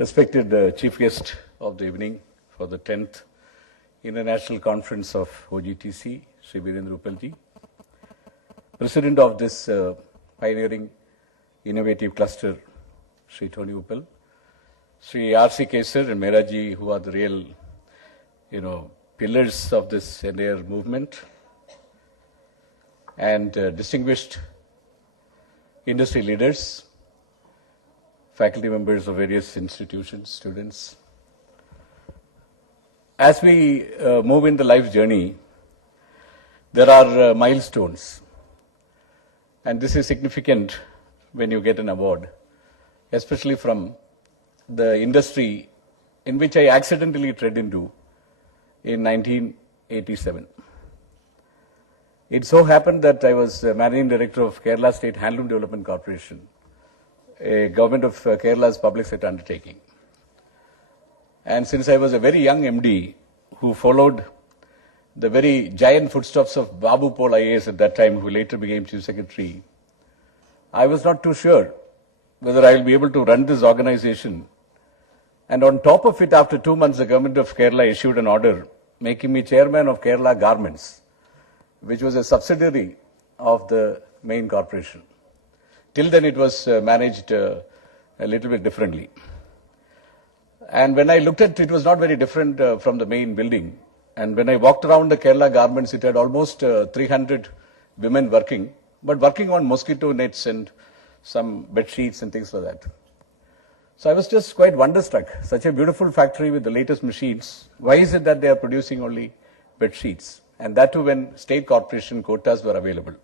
Respected Chief Guest of the evening for the 10th International Conference of OGTC, Sri Virendra Uppalji, President of this pioneering innovative cluster, Sri Tony Uppal, Sri R.C. Kesar and Meraji, who are the real, pillars of this entire movement, and distinguished industry leaders, faculty members of various institutions, students. As we move in the life journey, there are milestones. And this is significant when you get an award, especially from the industry in which I accidentally tread into in 1987. It so happened that I was Managing Director of Kerala State Handloom Development Corporation, a government of Kerala's public sector undertaking. And since I was a very young MD who followed the very giant footsteps of Babu Paul IAS at that time, who later became Chief Secretary, I was not too sure whether I will be able to run this organization. And on top of it, after 2 months, the government of Kerala issued an order making me chairman of Kerala Garments, which was a subsidiary of the main corporation. Till then, it was managed a little bit differently. And when I looked at it, it was not very different from the main building. And when I walked around the Kerala Garments, it had almost 300 women working, but working on mosquito nets and some bed sheets and things like that. So I was just quite wonderstruck. Such a beautiful factory with the latest machines. Why is it that they are producing only bed sheets? And that too when state corporation quotas were available.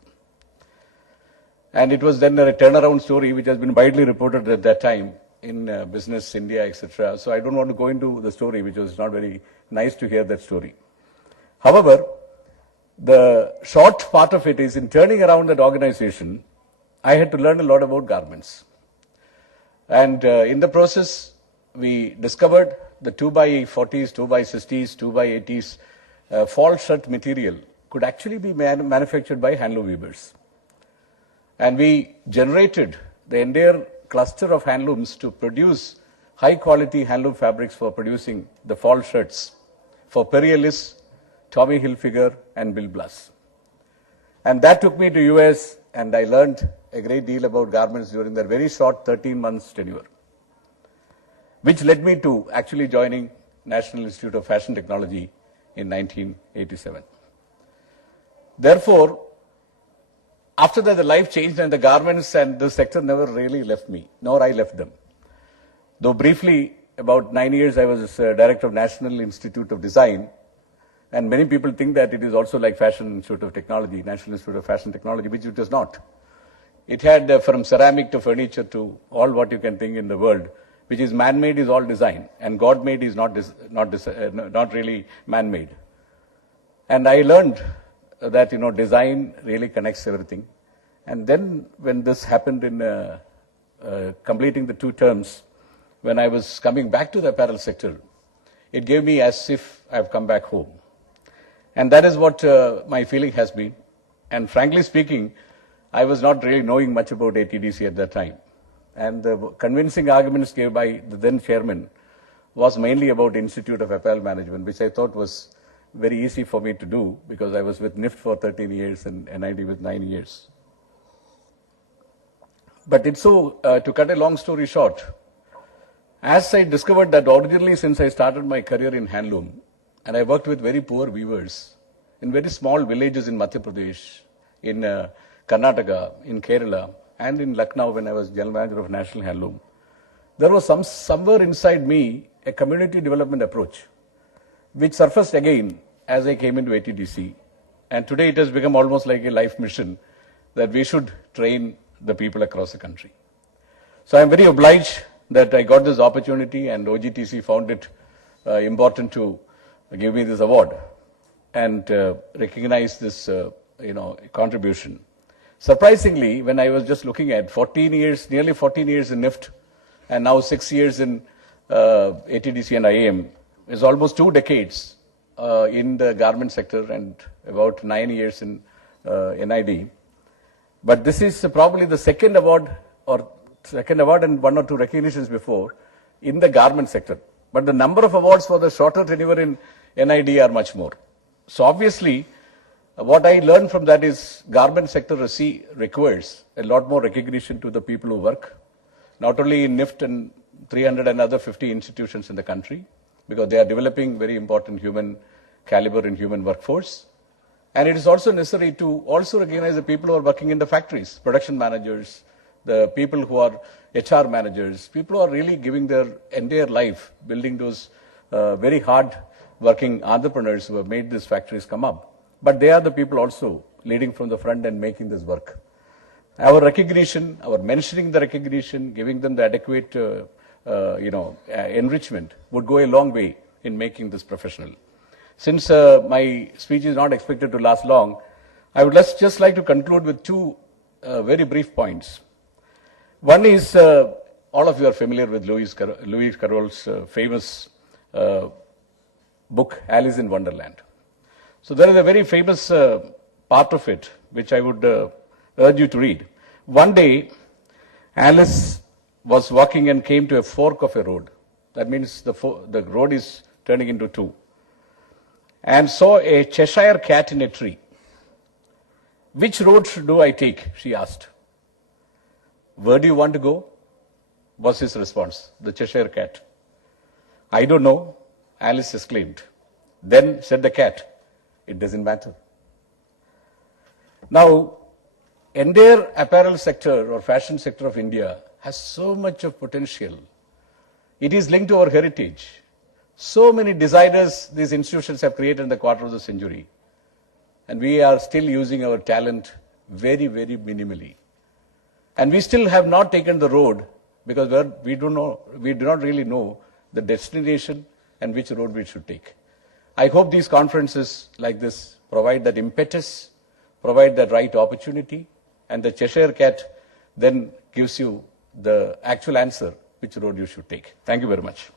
And it was then a turnaround story which has been widely reported at that time in Business India, etc. So I don't want to go into the story, which was not very nice to hear that story. However, the short part of it is in turning around that organization, I had to learn a lot about garments. And in the process, we discovered the 2x40s, 2x60s, 2x80s fall shirt material could actually be manufactured by handloom weavers. And we generated the entire cluster of handlooms to produce high quality handloom fabrics for producing the fall shirts for Perry Ellis, Tommy Hilfiger and Bill Blass. And that took me to US and I learned a great deal about garments during that very short 13 months tenure, which led me to actually joining National Institute of Fashion Technology in 1987. Therefore, after that, the life changed and the garments and the sector never really left me, nor I left them. Though briefly, about 9 years, I was director of National Institute of Design. And many people think that it is also like Fashion Institute of Technology, National Institute of Fashion Technology, which it is not. It had from ceramic to furniture to all what you can think in the world, which is man-made is all design, and God-made is not really man-made. And I learned that design really connects everything. And then when this happened in completing the 2 terms, when I was coming back to the apparel sector, it gave me as if I've come back home. And that is what my feeling has been. And frankly speaking, I was not really knowing much about ATDC at that time. And the convincing arguments given by the then chairman was mainly about Institute of Apparel Management, which I thought was very easy for me to do because I was with NIFT for 13 years and NID with 9 years. But it's so, to cut a long story short, as I discovered that originally since I started my career in handloom, and I worked with very poor weavers in very small villages in Madhya Pradesh, in Karnataka, in Kerala, and in Lucknow when I was General Manager of National Handloom, there was somewhere inside me a community development approach, which surfaced again as I came into ATDC. And today it has become almost like a life mission that we should train the people across the country. So I'm very obliged that I got this opportunity and OGTC found it important to give me this award and recognize this contribution. Surprisingly, when I was just looking at 14 years, nearly 14 years in NIFT and now 6 years in ATDC and IAM, is almost 2 decades in the garment sector and about 9 years in NID. But this is probably the second award and 1 or 2 recognitions before in the garment sector. But the number of awards for the shorter tenure in NID are much more. So obviously, what I learned from that is garment sector requires a lot more recognition to the people who work, not only in NIFT and 300 and other 50 institutions in the country, because they are developing very important human caliber and human workforce. And it is also necessary to also recognize the people who are working in the factories, production managers, the people who are HR managers, people who are really giving their entire life building those very hard working entrepreneurs who have made these factories come up. But they are the people also leading from the front and making this work. Our recognition, our mentioning the recognition, giving them the adequate enrichment would go a long way in making this professional. Since my speech is not expected to last long, I would just like to conclude with two very brief points. One is, all of you are familiar with Lewis Carroll's famous book, Alice in Wonderland. So there is a very famous part of it, which I would urge you to read. One day, Alice was walking and came to a fork of a road. That means the road is turning into two. And saw a Cheshire cat in a tree. Which road do I take? She asked. Where do you want to go? Was his response, the Cheshire cat. I don't know, Alice exclaimed. Then said the cat, it doesn't matter. Now, entire apparel sector or fashion sector of India has so much of potential. It is linked to our heritage. So many designers these institutions have created in the quarter of the century. And we are still using our talent very, very minimally. And we still have not taken the road because we do not really know the destination and which road we should take. I hope these conferences like this provide that impetus, provide that right opportunity, and the Cheshire cat then gives you the actual answer which road you should take. Thank you very much.